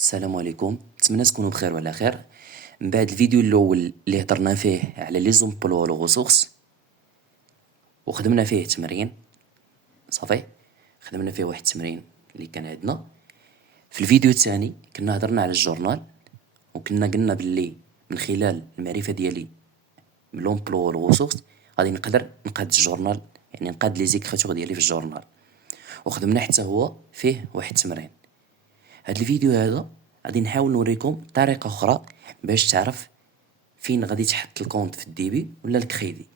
السلام عليكم، نتمنى تكونوا بخير وعلى خير. من بعد الفيديو الاول اللي هضرنا فيه على لي زومبلوا لو غوسورس وخدمنا فيه تمرين صافي. خدمنا فيه واحد التمرين اللي كان عندنا. في الفيديو الثاني كنا هضرنا على الجورنال وكنا قلنا باللي من خلال المعرفه ديالي من لومبلوا لو غوسورس غادي نقدر نقاد الجورنال، يعني نقاد لي زيكريتور ديالي في الجورنال. وخدمنا حتى هو فيه واحد التمرين. هاد الفيديو هذا غادي نحاول نوريكم طريقة أخرى باش تعرف فين غادي تحط الكونت في الديبي ولا الكريدي.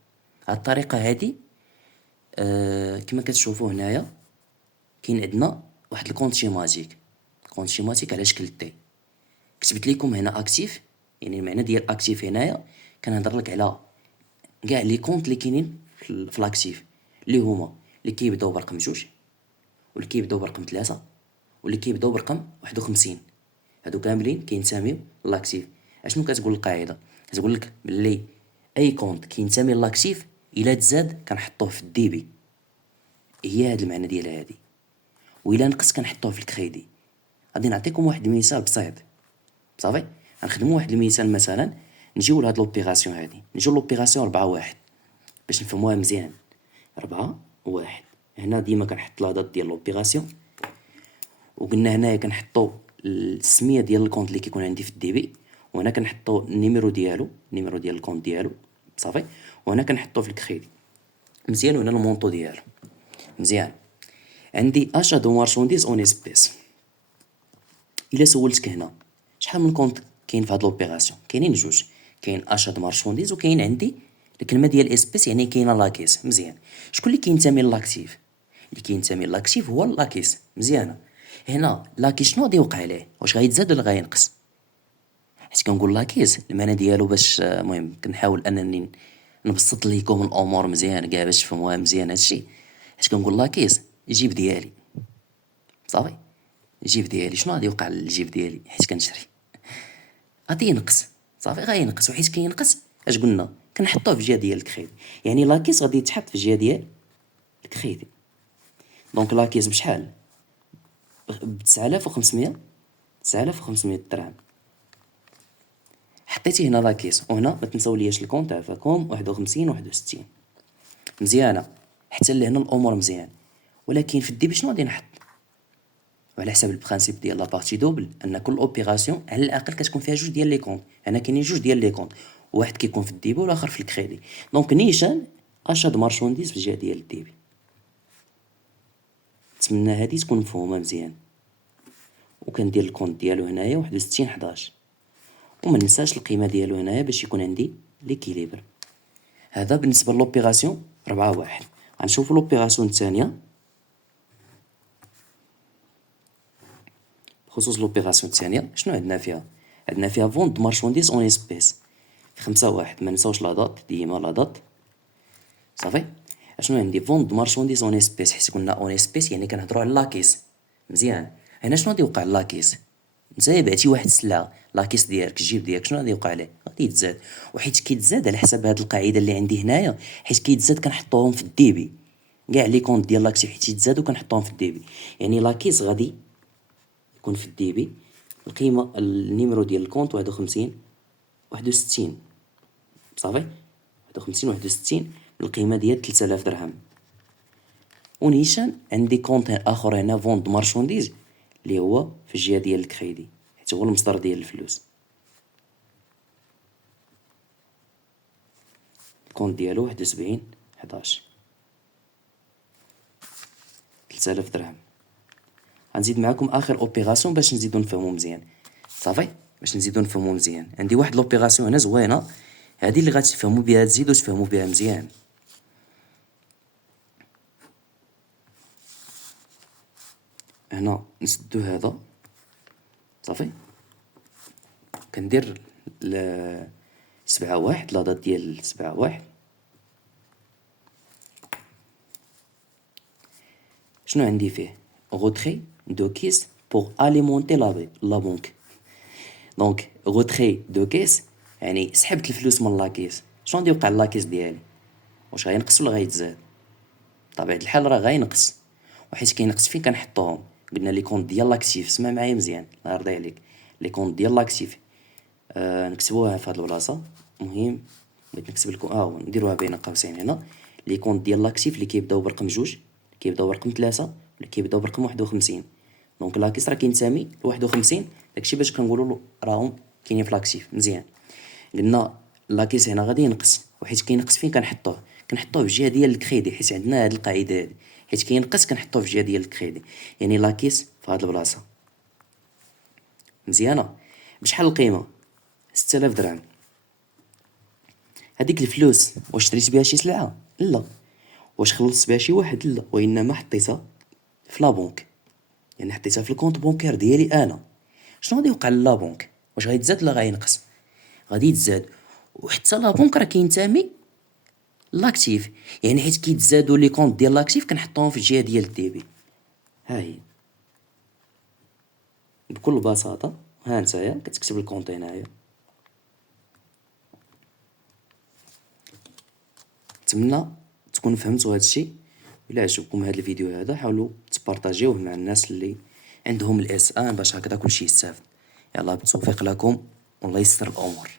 هاد الطريقة هادي كما كتشوفوا هنايا كاين عندنا واحد الكونت شيماتيك. كونت شيماتيك على شكل تي. كتبت لكم هنا اكتيف، يعني المعنى ديال اكتيف هنايا كنهضر لك على كاع لي كونت اللي كاينين في الاكتيف، اللي هما اللي كيبداو برقم 2 واللي كيبداو برقم 3 واللي كيبداو برقم 51. هادو كاملين كينتميو لاكتيف. اشنو كتقول القاعده؟ كتقول لك بلي اي كونت كينتمي لاكتيف الا تزاد كنحطوه في الديبي. هي هاد المعنى ديالها هادي. وإلا نقص كنحطوه في الكريدي. غادي نعطيكم واحد المثال بسيط صافي. غنخدموا واحد المثال، مثلا نجيو لهاد لوبيراسيون هادي، نجيو لوبيراسيون 4 1 باش نفهموها مزيان. 4 1 هنا ديما كنحط لا دات ديال لوبيراسيون، وقلنا هنايا كنحطو السميه ديال الكونت اللي كيكون عندي في الديبي، وهنا كنحطو النيميرو ديالو، النيميرو ديال الكونت ديالو صافي. وهنا كنحطو في الكريدي مزيان، وهنا المونطو ديالو مزيان. عندي اشا دو مارشونديز اون اسبيس. الا سولتك هنا شحال من كونت كاين في هاد لوبيراسيون، كاينين جوج. كاين اشا دو مارشونديز وكاين عندي الكلمه ديال اسبيس، يعني كاينه لاكيس. مزيان. شكون اللي كينتمي لاكتيف؟ اللي كينتمي لاكتيف هو لاكيس. مزيانه. هنا لاكيس شنو غادي يوقع عليه؟ واش غيتزاد ولا غينقص؟ حيت كنقول لاكيس المعنى ديالو باش المهم كنحاول انني نبسط ليكم الامور مزيان كاع باش تفهموها مزيان هادشي. حيت كنقول لاكيس جيب ديالي صافي. الجيب ديالي شنو غادي يوقع للجيب ديالي حيت كنشري؟ غادي ينقص صافي، غينقص. وحيت كينقص اش قلنا؟ كنحطوه في الجهه ديال الكريدي. يعني لاكيس غادي يتحط في الجهه ديال الكريدي. دونك لاكيس بشحال؟ ب 9500، 9500 درهم. حطيتي هنا لاكيس، وهنا ما تنساو لياش الكونت عافاكم 51 61. مزيانه حتى لهنا الامور مزيان. ولكن في الديبي شنو غادي نحط؟ وعلى حساب البرانسيپ ديال لا بارتي دوبل ان كل اوبيراسيون على الاقل كتكون فيها جوج ديال لي كونت. هنا كاينين جوج ديال لي كونت، واحد كيكون في الديبي والاخر في الكريدي. دونك نيشان اشا د مارشونديز في الجهه ديال الديبي. نتمنى هادي تكون مفهومه مزيان. وكندير الكونت ديالو هنايا 61 11، وما ننساش القيمه ديالو هنايا باش يكون عندي ليكيليبر. هذا بالنسبه لوبيراسيون 4 1. غنشوفوا لوبيراسيون الثانيه. بخصوص لوبيراسيون الثانيه شنو عندنا فيها؟ عندنا فيها فوند مارشونديز اون اسبيس 5 1. ما نساوش لا دات، ديما لا دات صافي. اشنو عندي؟ فوند مارشونديز اون اسبيس. حيت قلنا اون اسبيس يعني كنهضروا على لاكيس. مزيان. هنا شنو غادي يوقع لاكيس؟ نتايا بعتي واحد السلعه، لاكيس ديالك الجيب ديالك شنو غادي يوقع عليه؟ غادي يتزاد. وحيت كيتزاد على حسب هاد القاعده اللي عندي هنايا، حيت كيتزاد كنحطوهم في الديبي. كاع لي كونت ديال لاكتيف حيت يتزادوا كنحطوهم في الديبي. يعني لاكيس غادي يكون في الديبي القيمه النيميرو ديال الكونت 51 61 صافي. 51 61 القيمه ديال 3000 درهم. ونيشان عندي كونت اخر هنا فوند مارشونديز اللي هو في الجهه ديال الكريدي، حيت هو المصدر ديال الفلوس. الكونت ديالو 71 11 3000 درهم. غنزيد معكم اخر اوبيراسيون باش نزيدو نفهمو مزيان صافي. باش نزيدو نفهمو مزيان عندي واحد لوبيراسيون هنا زوينه، هذه اللي غتفهموا بها، تزيدو تفهموا بها مزيان. هنا نسدو هذا صافي. كندير 7 1 لا دات ديال 7 1. شنو عندي فيه؟ غوتري دو كيس بوغ اليمونتي لا بونك. دونك غوتري دو كيس يعني سحبت الفلوس من لاكيس. شنو غادي يوقع لاكيس ديالي؟ واش غينقص ولا غيتزاد؟ بطبيعة الحال راه غينقص. وحيت كينقص فين كنحطوهم؟ قلنا لي كونط ديال لاكتيف، اسمع معايا مزيان الله يرضي عليك، لي كونط ديال لاكتيف نكتبوها في هاد البلاصه. المهم بغيت نكتب لكم نديروها بين قوسين هنا، لي كونط ديال لاكتيف اللي كيبداو برقم 2، اللي كيبداو برقم 3، اللي كيبداو برقم 51. دونك لاكيس راه كينتمي ل 51، داكشي باش كنقولوا راهم كاينين في لاكتيف. مزيان، قلنا لاكيس هنا غادي ينقص، وحيت كينقص فين كنحطوه في الجهه ديال الكريدي، حيت عندنا هاد القاعده هادي، حيت كينقص كنحطوه في الجهه ديال الكريدي، يعني لاكيس في هاد البلاصه. مزيانه، بشحال القيمه؟ 6000 درهم. هذيك الفلوس واش شريت بها شي سلعه؟ لا. واش خلصت بها شي واحد؟ لا، وانما حطيتها في لابونك، يعني حطيتها في الكونط بونكير ديالي انا. شنو غادي يوقع لابونك؟ واش غيتزاد ولا غينقص؟ غادي يتزاد، وحتى لابونك راه كينتمي لاكتيف، يعني حيت كيتزادوا لي كونط ديال لاكتيف كنحطوهم في الجهه ديال الديبي. ها هي بكل بساطه، ها نتايا كتكتب الكونط هنايا. نتمنى تكونوا فهمتوا هذا الشيء. الا عجبكم هذا الفيديو هذا حاولوا تبارطاجيوه مع الناس اللي عندهم الاس ان باش هكذا كلشي يستافد. يلا بالتوفيق لكم والله يسر الامور.